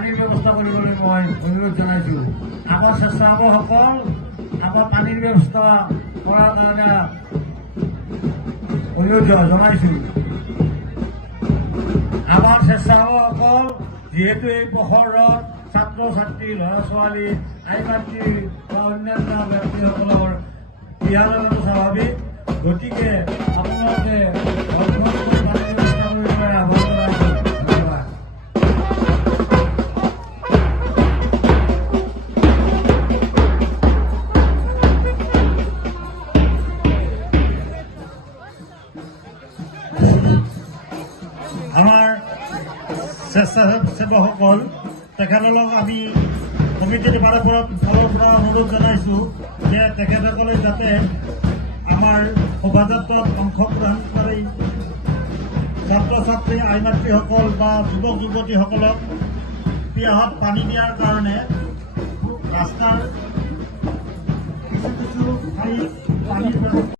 পানীৰ ব্যৱস্থা কৰিবলৈ মই অনুৰোধ জনাইছোঁ। আগৰ স্বেচ্ছাসেৱকসকল আগৰ পানীৰ ব্যৱস্থা কৰাৰ কাৰণে অনুৰোধ জনাইছোঁ। আমাৰ স্বেচ্ছাসেৱকসকল যিহেতু এই পহৰত ছাত্ৰ ছাত্ৰী ল'ৰা ছোৱালী আই মাতৃ বা অন্যান্য ব্যক্তিসকলৰ বিয়া লগাটো স্বাভাৱিক, গতিকে আপোনালোকে আহ্বান জনাইছোঁ। ধন্যবাদ। আমাৰ স্বেচ্ছাসেৱকসকল তেখেতসকলক আমি কমিটিৰ ফালৰ পৰা অনুৰোধ জনাইছোঁ যে তেখেতসকলে যাতে আমাৰ শোভাযাত্ৰাত অংশগ্ৰহণকাৰী ছাত্ৰ ছাত্ৰী আই মাতৃসকল বা যুৱক যুৱতীসকলক পিয়াহত পানী দিয়াৰ কাৰণে ৰাস্তাৰ কিছু ঠাইত পানীৰ ব্যৱস্থা